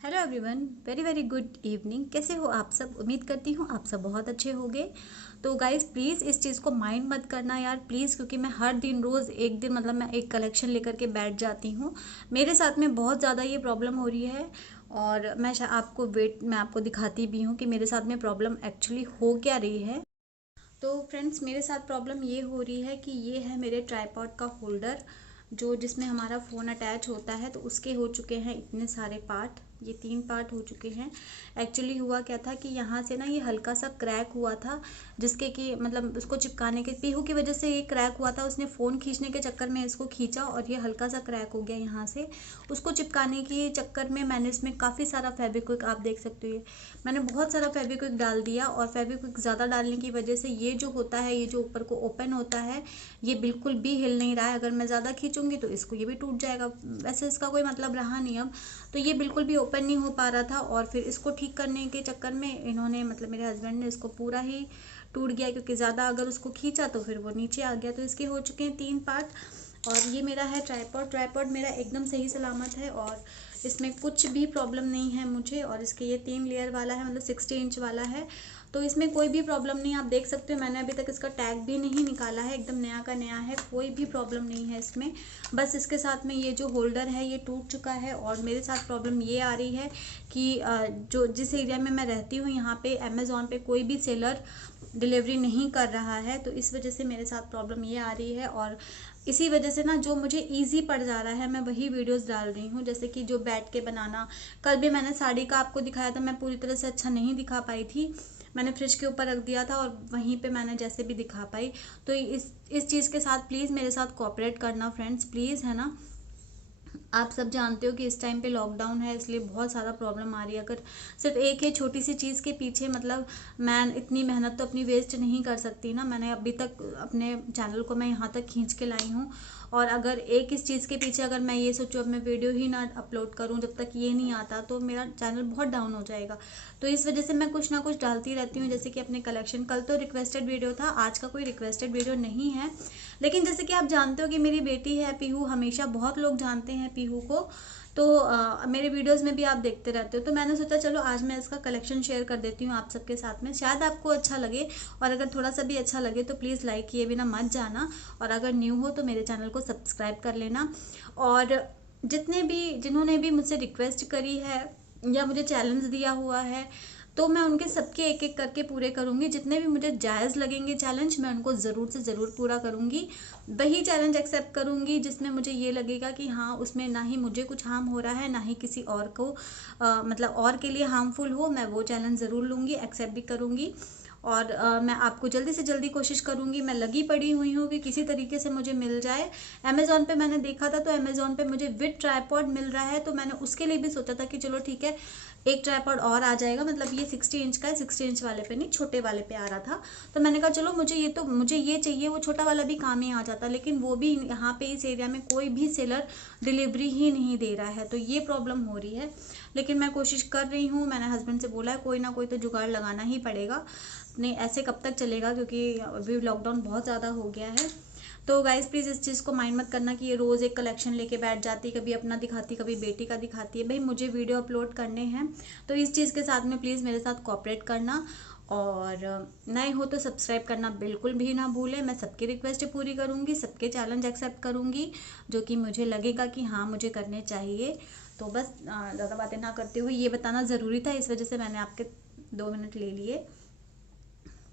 Hello everyone, very very good evening. कैसे हो आप सब? उम्मीद करती हूँ आप सब बहुत अच्छे होंगे। तो गाइस प्लीज़ इस चीज़ को माइंड मत करना यार, प्लीज़, क्योंकि मैं हर दिन रोज़ एक दिन मतलब मैं एक कलेक्शन लेकर के बैठ जाती हूँ। मेरे साथ में बहुत ज़्यादा ये प्रॉब्लम हो रही है और मैं आपको दिखाती भी हूँ कि मेरे साथ में प्रॉब्लम एक्चुअली हो क्या रही है। तो फ्रेंड्स, मेरे साथ प्रॉब्लम ये हो रही है कि ये है मेरे ट्राइपॉड का होल्डर, जो जिसमें हमारा फ़ोन अटैच होता है। तो उसके हो चुके हैं इतने सारे पार्ट, ये 3 पार्ट हो चुके हैं। एक्चुअली हुआ क्या था कि यहाँ से ना ये हल्का सा क्रैक हुआ था, जिसके कि मतलब उसको चिपकाने के पीहू की वजह से ये क्रैक हुआ था। उसने फ़ोन खींचने के चक्कर में इसको खींचा और ये हल्का सा क्रैक हो गया यहाँ से। उसको चिपकाने के चक्कर में मैंने इसमें काफ़ी सारा फेविक्विक, आप देख सकते हो, मैंने बहुत सारा फेविक्विक डाल दिया और फेविक्विक ज़्यादा डालने की वजह से ये जो होता है, ये जो ऊपर को ओपन होता है, ये बिल्कुल भी हिल नहीं रहा है। अगर मैं ज़्यादा खींचूंगी तो इसको ये भी टूट जाएगा। वैसे इसका कोई मतलब रहा नहीं अब। तो ये बिल्कुल भी ओपन नहीं हो पा रहा था और फिर इसको ठीक करने के चक्कर में इन्होंने, मतलब मेरे हस्बैंड ने, इसको पूरा ही टूट गया, क्योंकि ज़्यादा अगर उसको खींचा तो फिर वो नीचे आ गया। तो इसके हो चुके हैं 3 पार्ट। और ये मेरा है ट्राइपॉड। ट्राइपॉड मेरा एकदम सही सलामत है और इसमें कुछ भी प्रॉब्लम नहीं है मुझे। और इसके ये 3 लेयर वाला है, मतलब 60 इंच वाला है। तो इसमें कोई भी प्रॉब्लम नहीं, आप देख सकते हो। मैंने अभी तक इसका टैग भी नहीं निकाला है, एकदम नया का नया है, कोई भी प्रॉब्लम नहीं है इसमें। बस इसके साथ में ये जो होल्डर है ये टूट चुका है। और मेरे साथ प्रॉब्लम ये आ रही है कि जो जिस एरिया में मैं रहती हूँ, यहाँ पे अमेज़ॉन पे कोई भी सेलर डिलीवरी नहीं कर रहा है। तो इस वजह से मेरे साथ प्रॉब्लम ये आ रही है। और इसी वजह से ना जो मुझे इजी पड़ जा रहा है, मैं वही वीडियोस डाल रही हूँ। जैसे कि जो बैठ के बनाना, कल भी मैंने साड़ी का आपको दिखाया था, मैं पूरी तरह से अच्छा नहीं दिखा पाई थी, मैंने फ्रिज के ऊपर रख दिया था और वहीं पे मैंने जैसे भी दिखा पाई। तो इस चीज़ के साथ प्लीज़ मेरे साथ कोऑपरेट करना फ्रेंड्स, प्लीज़, है ना। आप सब जानते हो कि इस टाइम पे लॉकडाउन है, इसलिए बहुत सारा प्रॉब्लम आ रही है। अगर सिर्फ एक ही छोटी सी चीज़ के पीछे, मतलब मैं इतनी मेहनत तो अपनी वेस्ट नहीं कर सकती ना। मैंने अभी तक अपने चैनल को मैं यहाँ तक खींच के लाई हूँ, और अगर एक इस चीज़ के पीछे अगर मैं ये सोचूं अब मैं वीडियो ही ना अपलोड करूँ जब तक ये नहीं आता, तो मेरा चैनल बहुत डाउन हो जाएगा। तो इस वजह से मैं कुछ ना कुछ डालती रहती हूँ, जैसे कि अपने कलेक्शन। कल तो रिक्वेस्टेड वीडियो था, आज का कोई रिक्वेस्टेड वीडियो नहीं है। लेकिन जैसे कि आप जानते हो कि मेरी बेटी है पीहू, हमेशा बहुत लोग जानते हैं पीहू को। तो मेरे वीडियोस में भी आप देखते रहते हो, तो मैंने सोचा चलो आज मैं इसका कलेक्शन शेयर कर देती हूँ आप सबके साथ में, शायद आपको अच्छा लगे। और अगर थोड़ा सा भी अच्छा लगे तो प्लीज़ लाइक किए बिना मत जाना। और अगर न्यू हो तो मेरे चैनल को सब्सक्राइब कर लेना। और जिन्होंने भी मुझसे रिक्वेस्ट करी है या मुझे चैलेंज दिया हुआ है, तो मैं उनके सबके एक एक करके पूरे करूंगी। जितने भी मुझे जायज़ लगेंगे चैलेंज, मैं उनको ज़रूर से ज़रूर पूरा करूंगी। वही चैलेंज एक्सेप्ट करूंगी जिसमें मुझे ये लगेगा कि हाँ, उसमें ना ही मुझे कुछ हार्म हो रहा है, ना ही किसी और को मतलब और के लिए हार्मफुल हो। मैं वो चैलेंज ज़रूर लूँगी, एक्सेप्ट भी करूँगी। और मैं आपको जल्दी से जल्दी कोशिश करूँगी, मैं लगी पड़ी हुई हूँ कि किसी तरीके से मुझे मिल जाए। अमेज़ॉन पे मैंने देखा था, तो अमेज़ॉन पे मुझे विद ट्राइपॉड मिल रहा है, तो मैंने उसके लिए भी सोचा था कि चलो ठीक है, एक ट्राइपॉड और आ जाएगा। मतलब ये 60 इंच का है, 60 इंच वाले पे नहीं, छोटे वाले पे आ रहा था। तो मैंने कहा चलो मुझे ये चाहिए, वो छोटा वाला भी काम ही आ जाता, लेकिन वो भी यहाँ पे इस एरिया में कोई भी सेलर डिलीवरी ही नहीं दे रहा है। तो ये प्रॉब्लम हो रही है, लेकिन मैं कोशिश कर रही हूँ। मैंने हस्बैंड से बोला है कोई ना कोई तो जुगाड़ लगाना ही पड़ेगा, नहीं ऐसे कब तक चलेगा, क्योंकि अभी लॉकडाउन बहुत ज़्यादा हो गया है। तो गाइस प्लीज़ इस चीज़ को माइंड मत करना कि ये रोज़ एक कलेक्शन लेके बैठ जाती, कभी अपना दिखाती, कभी बेटी का दिखाती है। भाई मुझे वीडियो अपलोड करने हैं, तो इस चीज़ के साथ में प्लीज़ मेरे साथ कोऑपरेट करना। और नए हो तो सब्सक्राइब करना बिल्कुल भी ना भूलें। मैं सबकी रिक्वेस्ट पूरी करूँगी, सबके चैलेंज एक्सेप्ट करूँगी, जो कि मुझे लगेगा कि हाँ मुझे करने चाहिए। तो बस ज़्यादा बातें ना करते हुए ये बताना ज़रूरी था, इस वजह से मैंने आपके 2 मिनट ले लिए।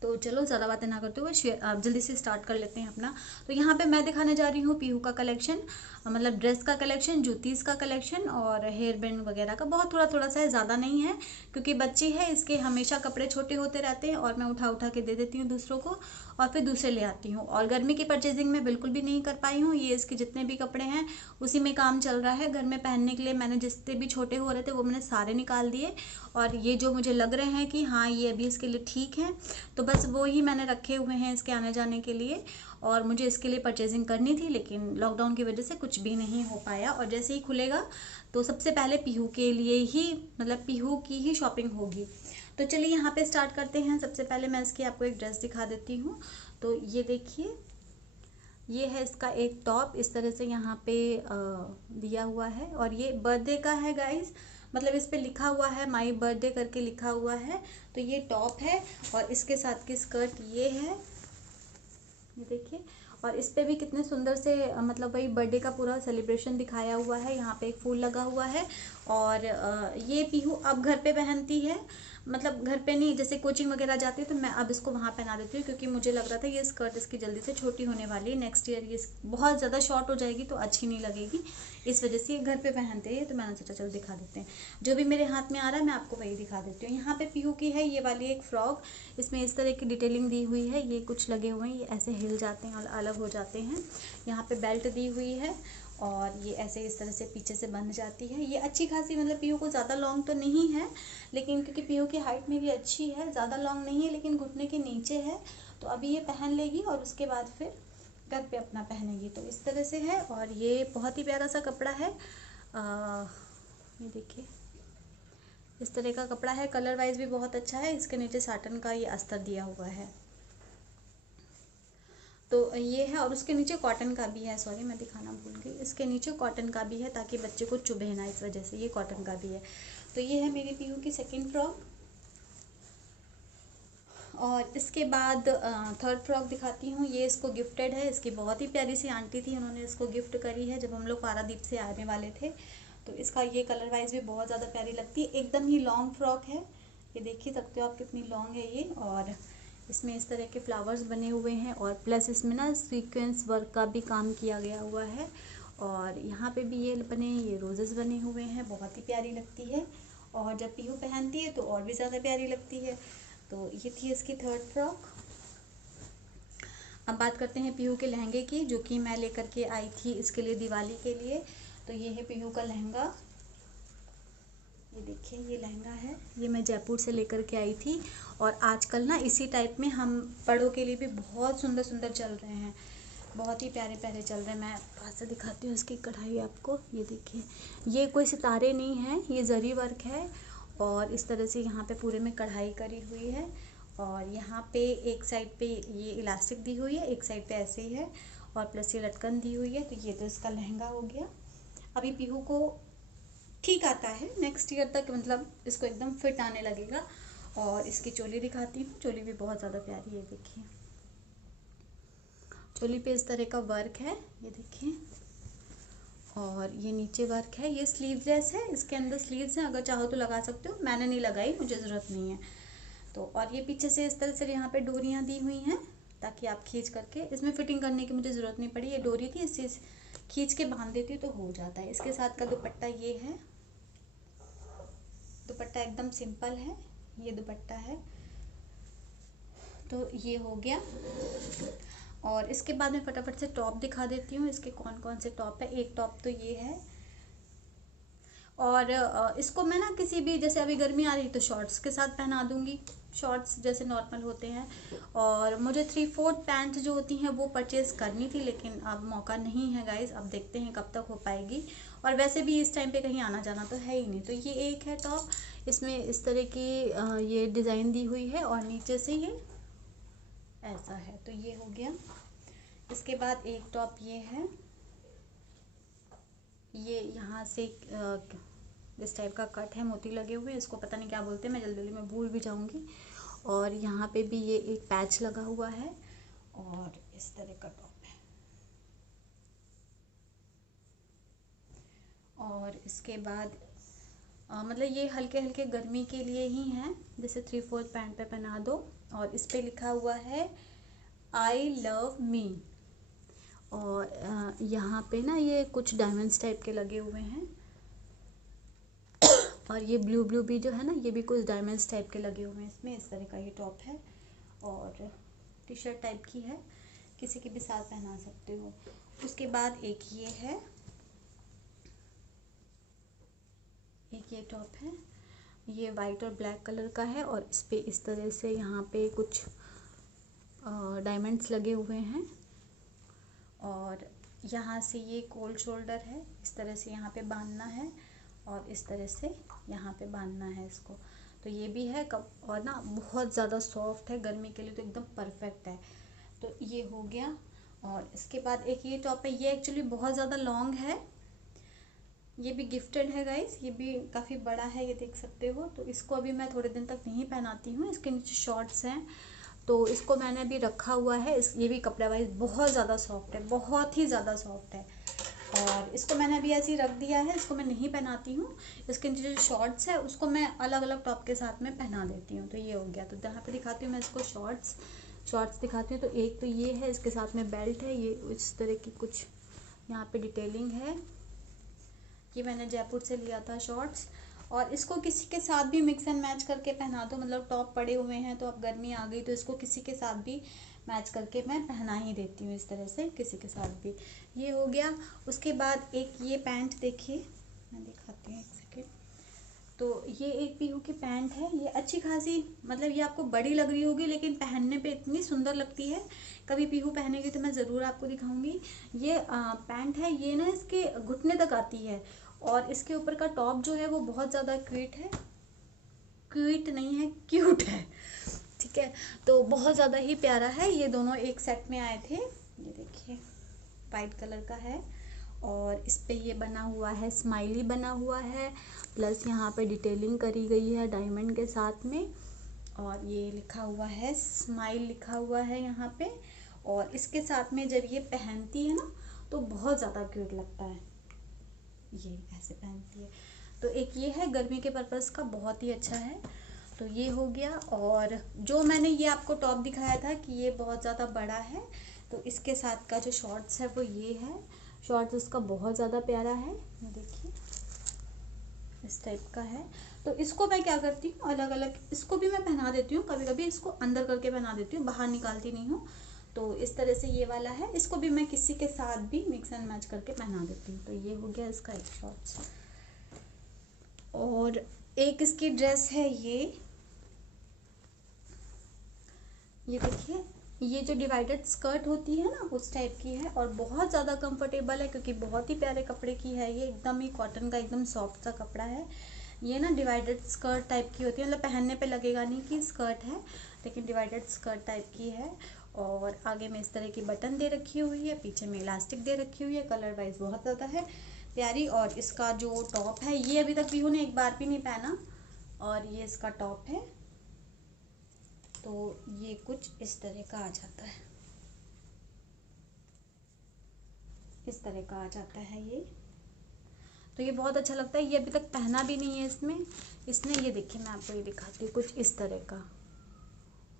तो चलो ज़्यादा बातें ना करते हुए जल्दी से स्टार्ट कर लेते हैं अपना। तो यहाँ पे मैं दिखाने जा रही हूँ पीहू का कलेक्शन, मतलब ड्रेस का कलेक्शन, जूतीज़ का कलेक्शन और हेयर बैंड वगैरह का। बहुत थोड़ा थोड़ा सा है, ज़्यादा नहीं है, क्योंकि बच्ची है, इसके हमेशा कपड़े छोटे होते रहते हैं और मैं उठा उठा के दे देती हूँ दूसरों को, और फिर दूसरे ले आती हूँ। और गर्मी की परचेजिंग मैं बिल्कुल भी नहीं कर पाई हूँ। ये इसके जितने भी कपड़े हैं उसी में काम चल रहा है। घर में पहनने के लिए मैंने जितने भी छोटे हो रहे थे वो मैंने सारे निकाल दिए, और ये जो मुझे लग रहे हैं कि हाँ ये अभी इसके लिए ठीक है, तो बस वो ही मैंने रखे हुए हैं इसके आने जाने के लिए। और मुझे इसके लिए परचेजिंग करनी थी, लेकिन लॉकडाउन की वजह से कुछ भी नहीं हो पाया। और जैसे ही खुलेगा तो सबसे पहले पीहू के लिए ही, मतलब पीहू की ही शॉपिंग होगी। तो चलिए यहाँ पे स्टार्ट करते हैं। सबसे पहले मैं इसकी आपको एक ड्रेस दिखा देती हूँ। तो ये देखिए, ये है इसका एक टॉप, इस तरह से यहाँ पे दिया हुआ है, और ये बर्थडे का है गाइस। मतलब इस पे लिखा हुआ है माई बर्थडे करके लिखा हुआ है। तो ये टॉप है और इसके साथ की स्कर्ट ये है, ये देखिए। और इस पे भी कितने सुंदर से मतलब वही बर्थडे का पूरा सेलिब्रेशन दिखाया हुआ है। यहाँ पे एक फूल लगा हुआ है। और ये पीहू अब घर पे पहनती है, मतलब घर पे नहीं, जैसे कोचिंग वगैरह जाती है तो मैं अब इसको वहाँ पहना देती हूँ, क्योंकि मुझे लग रहा था ये स्कर्ट इसकी जल्दी से छोटी होने वाली है, नेक्स्ट ईयर ये बहुत ज़्यादा शॉर्ट हो जाएगी तो अच्छी नहीं लगेगी, इस वजह से ये घर पे पहनते हैं। तो मैंने सोचा चलो दिखा देते हैं, जो भी मेरे हाथ में आ रहा है मैं आपको वही दिखा देती हूँ। यहाँ पे पीहू की है ये वाली एक फ्रॉक, इसमें इस तरह की डिटेलिंग दी हुई है, ये कुछ लगे हुए हैं, ये ऐसे हिल जाते हैं, अलग हो जाते हैं। यहाँ पे बेल्ट दी हुई है और ये ऐसे इस तरह से पीछे से बंध जाती है। ये अच्छी खासी, मतलब पीहू को ज़्यादा लॉन्ग तो नहीं है, लेकिन क्योंकि पीहू की हाइट मेरी अच्छी है, ज़्यादा लॉन्ग नहीं है लेकिन घुटने के नीचे है, तो अभी ये पहन लेगी और उसके बाद फिर घर पे अपना पहनेगी। तो इस तरह से है और ये बहुत ही प्यारा सा कपड़ा है। ये देखिए इस तरह का कपड़ा है, कलर वाइज भी बहुत अच्छा है। इसके नीचे साटन का ये अस्तर दिया हुआ है, तो ये है। और उसके नीचे कॉटन का भी है, सॉरी मैं दिखाना भूल गई, इसके नीचे कॉटन का भी है ताकि बच्चे को चुभे ना, इस वजह से ये कॉटन का भी है। तो ये है मेरी पीहू की सेकंड फ्रॉक। और इसके बाद थर्ड फ्रॉक दिखाती हूँ। ये इसको गिफ्टेड है, इसकी बहुत ही प्यारी सी आंटी थी, उन्होंने इसको गिफ्ट करी है जब हम लोग पारादीप से आने वाले थे। तो इसका ये कलर वाइज भी बहुत ज़्यादा प्यारी लगती है, एकदम ही लॉन्ग फ्रॉक है, ये देख ही सकते हो आप कितनी लॉन्ग है ये। और इसमें इस तरह के फ्लावर्स बने हुए हैं और प्लस इसमें ना सीक्वेंस वर्क का भी काम किया गया हुआ है। और यहाँ पे भी ये बने, ये रोजेस बने हुए हैं, बहुत ही प्यारी लगती है। और जब पीहू पहनती है तो और भी ज़्यादा प्यारी लगती है। तो ये थी इसकी थर्ड फ्रॉक। अब बात करते हैं पीहू के लहंगे की, जो कि मैं लेकर के आई थी इसके लिए दिवाली के लिए। तो ये है पीहू का लहंगा, ये देखिए ये लहंगा है, ये मैं जयपुर से लेकर के आई थी। और आजकल ना इसी टाइप में हम बड़ों के लिए भी बहुत सुंदर सुंदर चल रहे हैं, बहुत ही प्यारे प्यारे चल रहे हैं। मैं पास से दिखाती हूँ इसकी कढ़ाई आपको, ये देखिए ये कोई सितारे नहीं है, ये जरी वर्क है। और इस तरह से यहाँ पे पूरे में कढ़ाई करी हुई है। और यहाँ पे एक साइड पे ये इलास्टिक दी हुई है, एक साइड पे ऐसे ही है, और प्लस ये लटकन दी हुई है। तो ये तो इसका लहंगा हो गया। अभी पीहू को ठीक आता है, नेक्स्ट ईयर तक मतलब इसको एकदम फिट आने लगेगा। और इसकी चोली दिखाती हूँ, चोली भी बहुत ज़्यादा प्यारी है, देखिए चोली पे इस तरह का वर्क है, ये देखिए। और ये नीचे वर्क है, ये स्लीवलेस है, इसके अंदर स्लीव्स हैं, अगर चाहो तो लगा सकते हो, मैंने नहीं लगाई, मुझे ज़रूरत नहीं है। तो और ये पीछे से इस तरह से यहाँ पे डोरियाँ दी हुई हैं ताकि आप खींच करके, इसमें फिटिंग करने की मुझे ज़रूरत नहीं पड़ी, ये डोरी थी, इससे खींच के बांध देती हूँ तो हो जाता है। इसके साथ का दुपट्टा ये है, दुपट्टा एकदम सिंपल है, ये दुपट्टा है। तो ये हो गया। और इसके बाद मैं फटाफट से टॉप दिखा देती हूँ, इसके कौन कौन से टॉप है। एक टॉप तो ये है, और इसको मैं ना किसी भी, जैसे अभी गर्मी आ रही तो शॉर्ट्स के साथ पहना दूंगी, शॉर्ट्स जैसे नॉर्मल होते हैं। और मुझे 3/4 पैंट जो होती हैं वो परचेज़ करनी थी, लेकिन अब मौका नहीं है गाइज़, अब देखते हैं कब तक हो पाएगी। और वैसे भी इस टाइम पे कहीं आना जाना तो है ही नहीं। तो ये एक है टॉप, इसमें इस तरह की ये डिज़ाइन दी हुई है और नीचे से ये ऐसा है, तो ये हो गया। इसके बाद एक टॉप ये है, ये यहाँ से इस टाइप का कट है, मोती लगे हुए, इसको पता नहीं क्या बोलते हैं, मैं जल्दी जल्दी में भूल भी जाऊंगी। और यहाँ पे भी ये एक पैच लगा हुआ है और इस तरह का टॉप है। और इसके बाद मतलब ये हल्के हल्के गर्मी के लिए ही हैं, जैसे 3/4 पैंट पे पहना दो। और इस पे लिखा हुआ है आई लव मी। और यहाँ पे ना ये कुछ डायमंड्स टाइप के लगे हुए हैं, और ये ब्लू ब्लू भी जो है ना, ये भी कुछ डायमंड्स टाइप के लगे हुए हैं इसमें। इस तरह का ये टॉप है और टी शर्ट टाइप की है, किसी के भी साथ पहना सकते हो। उसके बाद एक ये है, एक ये टॉप है, ये वाइट और ब्लैक कलर का है। और इस पे इस तरह से यहाँ पे कुछ डायमंड्स लगे हुए हैं। और यहाँ से ये कोल्ड शोल्डर है, इस तरह से यहाँ पे बांधना है और इस तरह से यहाँ पे बांधना है इसको। तो ये भी है कब, और ना बहुत ज़्यादा सॉफ्ट है, गर्मी के लिए तो एकदम परफेक्ट है। तो ये हो गया। और इसके बाद एक ये टॉप है, ये एक्चुअली बहुत ज़्यादा लॉन्ग है, ये भी गिफ्टेड है गाइस, ये भी काफ़ी बड़ा है, ये देख सकते हो। तो इसको अभी मैं थोड़े दिन तक नहीं पहनाती हूँ, इसके नीचे शॉर्ट्स हैं तो इसको मैंने अभी रखा हुआ है। ये भी कपड़ा वाइज बहुत ज़्यादा सॉफ्ट है, बहुत ही ज़्यादा सॉफ्ट है। और इसको मैंने अभी ऐसे ही रख दिया है, इसको मैं नहीं पहनाती हूँ। इसके नीचे जो शॉर्ट्स है उसको मैं अलग अलग टॉप के साथ में पहना देती हूँ। तो ये हो गया। तो यहाँ पे दिखाती हूँ मैं इसको शॉर्ट्स दिखाती हूँ। तो एक तो ये है, इसके साथ में बेल्ट है, ये इस तरह की कुछ यहाँ पे डिटेलिंग है। ये मैंने जयपुर से लिया था शॉर्ट्स। और इसको किसी के साथ भी मिक्स एंड मैच करके पहना दो, मतलब टॉप पड़े हुए हैं तो अब गर्मी आ गई तो इसको किसी के साथ भी मैच करके मैं पहना ही देती हूँ इस तरह से, किसी के साथ भी। ये हो गया। उसके बाद एक ये पैंट देखिए, मैं दिखाती हूँ एक सेकेंड। तो ये एक पीहू की पैंट है, ये अच्छी खासी, मतलब ये आपको बड़ी लग रही होगी लेकिन पहनने पे इतनी सुंदर लगती है। कभी पीहू पहनेगी तो मैं ज़रूर आपको दिखाऊंगी। ये पैंट है, ये ना इसके घुटने तक आती है और इसके ऊपर का टॉप जो है वो बहुत ज़्यादा क्यूट नहीं है, क्यूट है, ठीक है। तो बहुत ज़्यादा ही प्यारा है। ये दोनों एक सेट में आए थे। ये देखिए वाइट कलर का है और इस पे ये बना हुआ है, स्माइली बना हुआ है, प्लस यहाँ पे डिटेलिंग करी गई है डायमंड के साथ में। और ये लिखा हुआ है स्माइल, लिखा हुआ है यहाँ पे। और इसके साथ में जब ये पहनती है ना तो बहुत ज़्यादा क्यूट लगता है, ये ऐसे पहनती है। तो एक ये है, गर्मी के पर्पज़ का बहुत ही अच्छा है। तो ये हो गया। और जो मैंने ये आपको टॉप दिखाया था कि ये बहुत ज़्यादा बड़ा है, तो इसके साथ का जो शॉर्ट्स है वो ये है। शॉर्ट्स इसका बहुत ज़्यादा प्यारा है, ये देखिए इस टाइप का है। तो इसको मैं क्या करती हूँ, अलग अलग इसको भी मैं पहना देती हूँ, कभी कभी इसको अंदर करके पहना देती हूँ, बाहर निकालती नहीं हूँ। तो इस तरह से ये वाला है, इसको भी मैं किसी के साथ भी मिक्स एंड मैच करके पहना देती हूँ। तो ये हो गया इसका एक शॉर्ट्स। और एक इसकी ड्रेस है ये देखिए, ये जो डिवाइडेड स्कर्ट होती है ना उस टाइप की है और बहुत ज़्यादा कंफर्टेबल है क्योंकि बहुत ही प्यारे कपड़े की है ये, एकदम ही कॉटन का एकदम सॉफ्ट सा कपड़ा है। ये ना डिवाइडेड स्कर्ट टाइप की होती है, मतलब पहनने पे लगेगा नहीं कि स्कर्ट है, लेकिन डिवाइडेड स्कर्ट टाइप की है। और आगे में इस तरह की बटन दे रखी हुई है, पीछे में इलास्टिक दे रखी हुई है, कलर वाइज बहुत ज़्यादा है प्यारी। और इसका जो टॉप है ये अभी तक पीहू ने एक बार भी नहीं पहना, और ये इसका टॉप है। तो ये कुछ इस तरह का आ जाता है, इस तरह का आ जाता है ये। तो ये बहुत अच्छा लगता है। ये अभी तक पहना भी नहीं है इसने ये देखिए मैं आपको ये दिखाती हूँ, कुछ इस तरह का।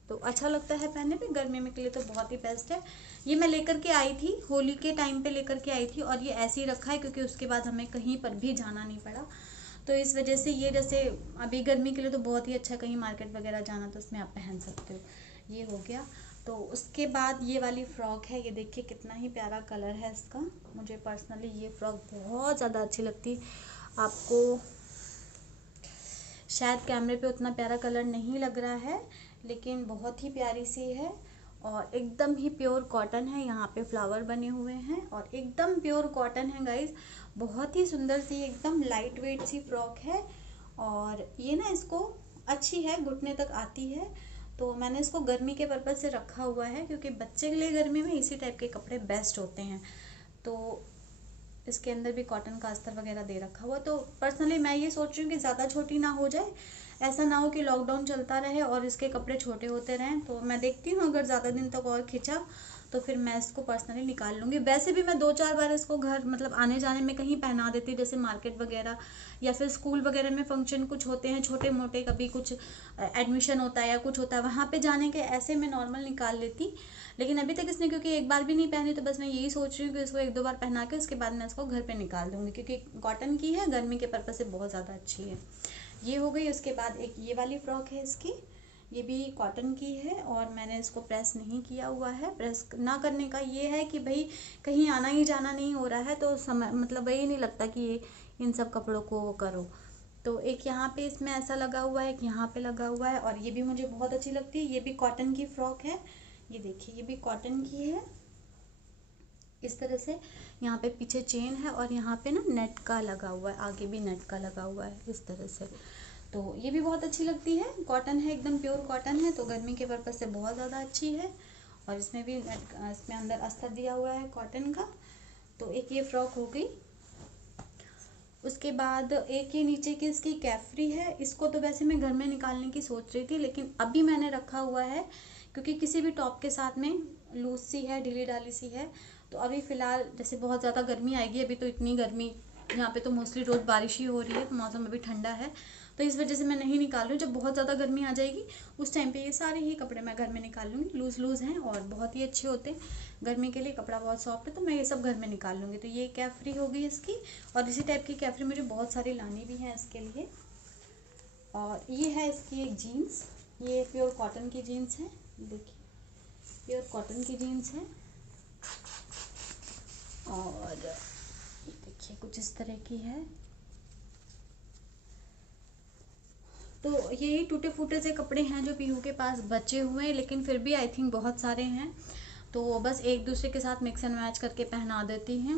तो अच्छा लगता है पहनने पे, गर्मी में के लिए तो बहुत ही बेस्ट है। ये मैं लेकर के आई थी, होली के टाइम पे लेकर के आई थी और ये ऐसे ही रखा है क्योंकि उसके बाद हमें कहीं पर भी जाना नहीं पड़ा। तो इस वजह से ये, जैसे अभी गर्मी के लिए तो बहुत ही अच्छा, कहीं मार्केट वगैरह जाना तो इसमें आप पहन सकते हो। ये हो गया। तो उसके बाद ये वाली फ़्रॉक है, ये देखिए कितना ही प्यारा कलर है इसका। मुझे पर्सनली ये फ़्रॉक बहुत ज़्यादा अच्छी लगती। आपको शायद कैमरे पे उतना प्यारा कलर नहीं लग रहा है, लेकिन बहुत ही प्यारी सी है और एकदम ही प्योर कॉटन है। यहाँ पे फ्लावर बने हुए हैं और एकदम प्योर कॉटन है गाइस। बहुत ही सुंदर सी, एकदम लाइट वेट सी फ्रॉक है। और ये ना इसको अच्छी है, घुटने तक आती है। तो मैंने इसको गर्मी के पर्पज़ से रखा हुआ है क्योंकि बच्चे के लिए गर्मी में इसी टाइप के कपड़े बेस्ट होते हैं। तो इसके अंदर भी कॉटन का अस्तर वगैरह दे रखा हुआ। तो पर्सनली मैं ये सोच रही हूँ कि ज़्यादा छोटी ना हो जाए, ऐसा ना हो कि लॉकडाउन चलता रहे और इसके कपड़े छोटे होते रहें। तो मैं देखती हूँ अगर ज़्यादा दिन तक और खिंचा तो फिर मैं इसको पर्सनली निकाल लूँगी। वैसे भी मैं 2-4 बार इसको घर, मतलब आने जाने में कहीं पहना देती, जैसे मार्केट वगैरह या फिर स्कूल वगैरह में फंक्शन कुछ होते हैं छोटे मोटे, कभी कुछ एडमिशन होता है या कुछ होता है, वहाँ पे जाने के ऐसे में नॉर्मल निकाल लेती। लेकिन अभी तक इसने क्योंकि एक बार भी नहीं पहनी, तो बस मैं यही सोच रही हूँ कि इसको 1-2 बार पहना के उसके बाद मैं इसको घर पे निकाल दूँगी क्योंकि कॉटन की है, गर्मी के पर्पज़ से बहुत ज़्यादा अच्छी है। ये हो गई। उसके बाद एक ये वाली फ्रॉक है इसकी, ये भी कॉटन की है और मैंने इसको प्रेस नहीं किया हुआ है। प्रेस ना करने का ये है कि भाई कहीं आना ही जाना नहीं हो रहा है तो समय, मतलब वही नहीं लगता कि इन सब कपड़ों को वो करो। तो एक यहाँ पे इसमें ऐसा लगा हुआ है, एक यहाँ पे लगा हुआ है और ये भी मुझे बहुत अच्छी लगती है। ये भी कॉटन की फ्रॉक है, ये देखिए ये भी कॉटन की है। इस तरह से यहाँ पे पीछे चेन है और यहाँ पे ना नेट का लगा हुआ है, आगे भी नेट का लगा हुआ है इस तरह से। तो ये भी बहुत अच्छी लगती है, कॉटन है, एकदम प्योर कॉटन है, तो गर्मी के पर्पज़ से बहुत ज़्यादा अच्छी है। और इसमें भी नेट, इसमें अंदर अस्तर दिया हुआ है कॉटन का। तो एक ये फ्रॉक हो गई। उसके बाद एक ये नीचे की इसकी कैफरी है, इसको तो वैसे मैं घर में निकालने की सोच रही थी, लेकिन अभी मैंने रखा हुआ है क्योंकि किसी भी टॉप के साथ में लूज सी है, ढीली ढाली सी है। तो अभी फ़िलहाल जैसे बहुत ज़्यादा गर्मी आएगी, अभी तो इतनी गर्मी यहाँ पे तो मोस्टली रोज़ बारिश ही हो रही है, तो मौसम अभी ठंडा है, तो इस वजह से मैं नहीं निकाल रही हूँ। जब बहुत ज़्यादा गर्मी आ जाएगी उस टाइम पे ये सारे ही कपड़े मैं घर में निकाल लूँगी। लूज़ लूज़ हैं और बहुत ही अच्छे होते हैं गर्मी के लिए, कपड़ा बहुत सॉफ्ट है, तो मैं ये सब घर में निकाल लूँगी। तो ये कैफ्री हो गई इसकी, और इसी टाइप की कैफ्री मुझे बहुत सारी लानी भी है इसके लिए। और ये है इसकी एक जीन्स, ये प्योर कॉटन की जीन्स है, देखिए प्योर कॉटन की जीन्स है। और ये देखिए कुछ इस तरह की है। तो यही टूटे फूटे से कपड़े हैं जो पीहू के पास बचे हुए हैं, लेकिन फिर भी आई थिंक बहुत सारे हैं, तो बस एक दूसरे के साथ मिक्स एंड मैच करके पहना देती हैं।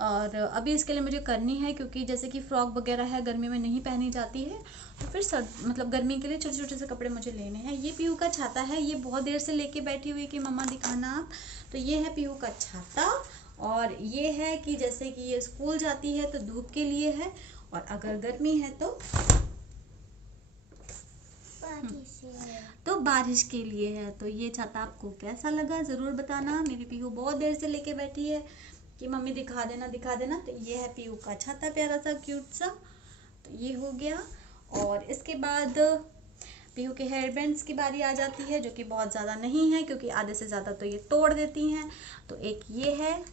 और अभी इसके लिए मुझे करनी है, क्योंकि जैसे कि फ्रॉक वगैरह है गर्मी में नहीं पहनी जाती है, तो फिर मतलब गर्मी के लिए छोटे छोटे से कपड़े मुझे लेने हैं। ये पीहू का छाता है, ये बहुत देर से लेके बैठी हुई कि मम्मा दिखाना आप। तो ये है पीहू का छाता, और ये है कि जैसे कि ये स्कूल जाती है तो धूप के लिए है, और अगर गर्मी है तो बारिश के लिए है। तो ये छाता आपको कैसा लगा ज़रूर बताना। मेरी पीहू बहुत देर से लेके बैठी है कि मम्मी दिखा देना दिखा देना। तो ये है पीहू का छाता, प्यारा सा क्यूट सा। तो ये हो गया, और इसके बाद पीहू के हेयर बैंड्स की बारी आ जाती है, जो कि बहुत ज़्यादा नहीं है क्योंकि आधे से ज़्यादा तो ये तोड़ देती हैं। तो एक ये है,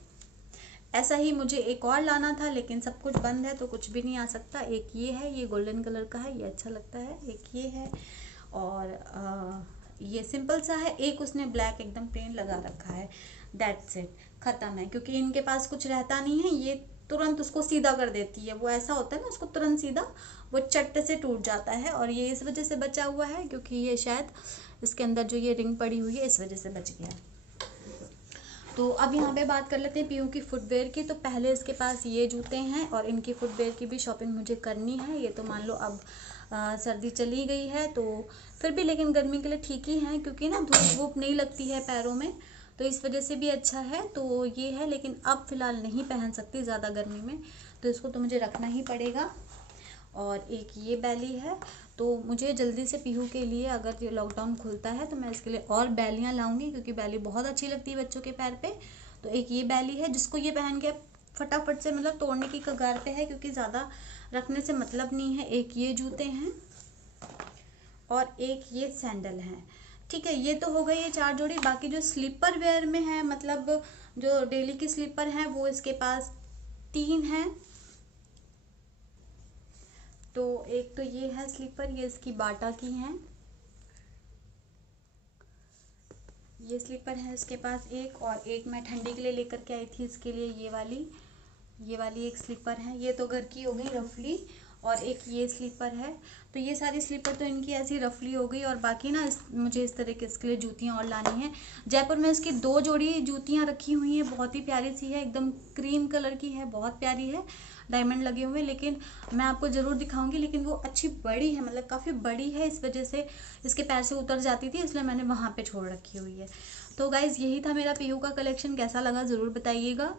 ऐसा ही मुझे एक और लाना था, लेकिन सब कुछ बंद है तो कुछ भी नहीं आ सकता। एक ये है, ये गोल्डन कलर का है, ये अच्छा लगता है। एक ये है, और ये सिंपल सा है। एक उसने ब्लैक एकदम प्लेन लगा रखा है, दैट्स इट, ख़त्म है। क्योंकि इनके पास कुछ रहता नहीं है, ये तुरंत उसको सीधा कर देती है। वो ऐसा होता है ना, उसको तुरंत सीधा वो चट्ट से टूट जाता है, और ये इस वजह से बचा हुआ है क्योंकि ये शायद इसके अंदर जो ये रिंग पड़ी हुई है इस वजह से बच गया। तो अब यहाँ पे बात कर लेते हैं पीहू की फुटवेयर की। तो पहले इसके पास ये जूते हैं, और इनकी फुटवेयर की भी शॉपिंग मुझे करनी है। ये तो मान लो अब सर्दी चली गई है, तो फिर भी लेकिन गर्मी के लिए ठीक ही है, क्योंकि ना धूप वूप नहीं लगती है पैरों में, तो इस वजह से भी अच्छा है। तो ये है, लेकिन अब फ़िलहाल नहीं पहन सकती ज़्यादा गर्मी में, तो इसको तो मुझे रखना ही पड़ेगा। और एक ये बैली है, तो मुझे जल्दी से पीहू के लिए, अगर ये लॉकडाउन खुलता है तो मैं इसके लिए और बैलियाँ लाऊंगी, क्योंकि बैली बहुत अच्छी लगती है बच्चों के पैर पे। तो एक ये बैली है जिसको ये पहन के फटाफट से मतलब तोड़ने की कगार पे है, क्योंकि ज़्यादा रखने से मतलब नहीं है। एक ये जूते हैं, और एक ये सैंडल है। ठीक है, ये तो हो गई ये 4 जोड़ी। बाकी जो स्लीपर वेयर में है, मतलब जो डेली की स्लीपर हैं, वो इसके पास 3 हैं। तो एक तो ये है स्लीपर, ये इसकी बाटा की हैं, ये स्लीपर है इसके पास एक। और एक मैं ठंडी के लिए लेकर के आई थी इसके लिए, ये वाली एक स्लीपर है। ये तो घर की हो गई रफली, और एक ये स्लीपर है। तो ये सारी स्लीपर तो इनकी ऐसी रफली हो गई, और बाकी ना मुझे इस तरह के इसके लिए जूतियाँ और लानी है। जयपुर में इसकी 2 जोड़ी जूतियाँ रखी हुई हैं, बहुत ही प्यारी सी है, एकदम क्रीम कलर की है, बहुत प्यारी है, डायमंड लगे हुए हैं। लेकिन मैं आपको ज़रूर दिखाऊंगी, लेकिन वो अच्छी बड़ी है, मतलब काफ़ी बड़ी है, इस वजह से इसके पैर से उतर जाती थी, इसलिए मैंने वहाँ पे छोड़ रखी हुई है। तो गाइज़ यही था मेरा पीहू का कलेक्शन, कैसा लगा ज़रूर बताइएगा।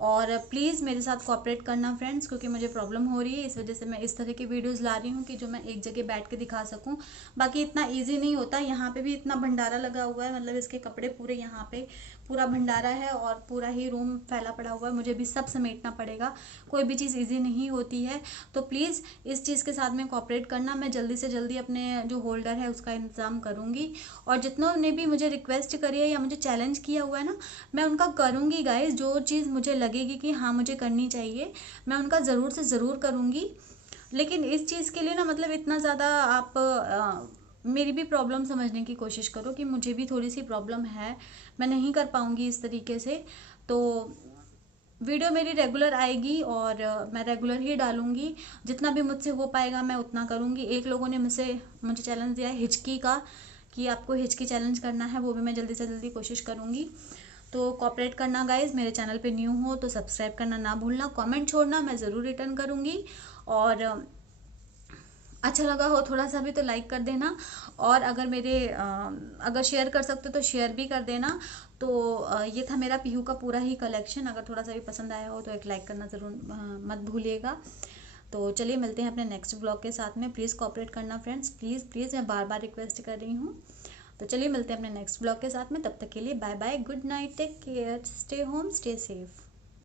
और प्लीज़ मेरे साथ कोऑपरेट करना फ्रेंड्स, क्योंकि मुझे प्रॉब्लम हो रही है, इस वजह से मैं इस तरह की वीडियोस ला रही हूँ कि जो मैं एक जगह बैठ के दिखा सकूँ। बाकी इतना इजी नहीं होता। यहाँ पे भी इतना भंडारा लगा हुआ है, मतलब इसके कपड़े पूरे यहाँ पे पूरा भंडारा है, और पूरा ही रूम फैला पड़ा हुआ है, मुझे भी सब समेटना पड़ेगा। कोई भी चीज़ ईजी नहीं होती है, तो प्लीज़ इस चीज़ के साथ में कोऑपरेट करना। मैं जल्दी से जल्दी अपने जो होल्डर है उसका इंतज़ाम करूँगी, और जितनों ने भी मुझे रिक्वेस्ट करी है या मुझे चैलेंज किया हुआ है ना, मैं उनका करूँगी गाइज। जो चीज़ मुझे लगेगी कि हाँ मुझे करनी चाहिए, मैं उनका ज़रूर से ज़रूर करूँगी। लेकिन इस चीज़ के लिए ना, मतलब इतना ज़्यादा आप मेरी भी प्रॉब्लम समझने की कोशिश करो कि मुझे भी थोड़ी सी प्रॉब्लम है, मैं नहीं कर पाऊँगी इस तरीके से। तो वीडियो मेरी रेगुलर आएगी, और मैं रेगुलर ही डालूँगी, जितना भी मुझसे हो पाएगा मैं उतना करूँगी। एक लोगों ने मुझे चैलेंज दिया है हिचकी का, कि आपको हिचकी चैलेंज करना है, वो भी मैं जल्दी से जल्दी कोशिश करूँगी। तो कोऑपरेट करना गाइज़, मेरे चैनल पे न्यू हो तो सब्सक्राइब करना ना भूलना, कमेंट छोड़ना, मैं ज़रूर रिटर्न करूँगी। और अच्छा लगा हो थोड़ा सा भी तो लाइक कर देना, और अगर शेयर कर सकते हो तो शेयर भी कर देना। तो ये था मेरा पीहू का पूरा ही कलेक्शन। अगर थोड़ा सा भी पसंद आया हो तो एक लाइक करना ज़रूर मत भूलिएगा। तो चलिए मिलते हैं अपने नेक्स्ट ब्लॉग के साथ में। प्लीज़ कोऑपरेट करना फ्रेंड्स, प्लीज़ प्लीज़, मैं बार बार रिक्वेस्ट कर रही हूँ। तो चलिए मिलते हैं अपने नेक्स्ट ब्लॉग के साथ में, तब तक के लिए bye bye, good night, take care, stay home, stay safe.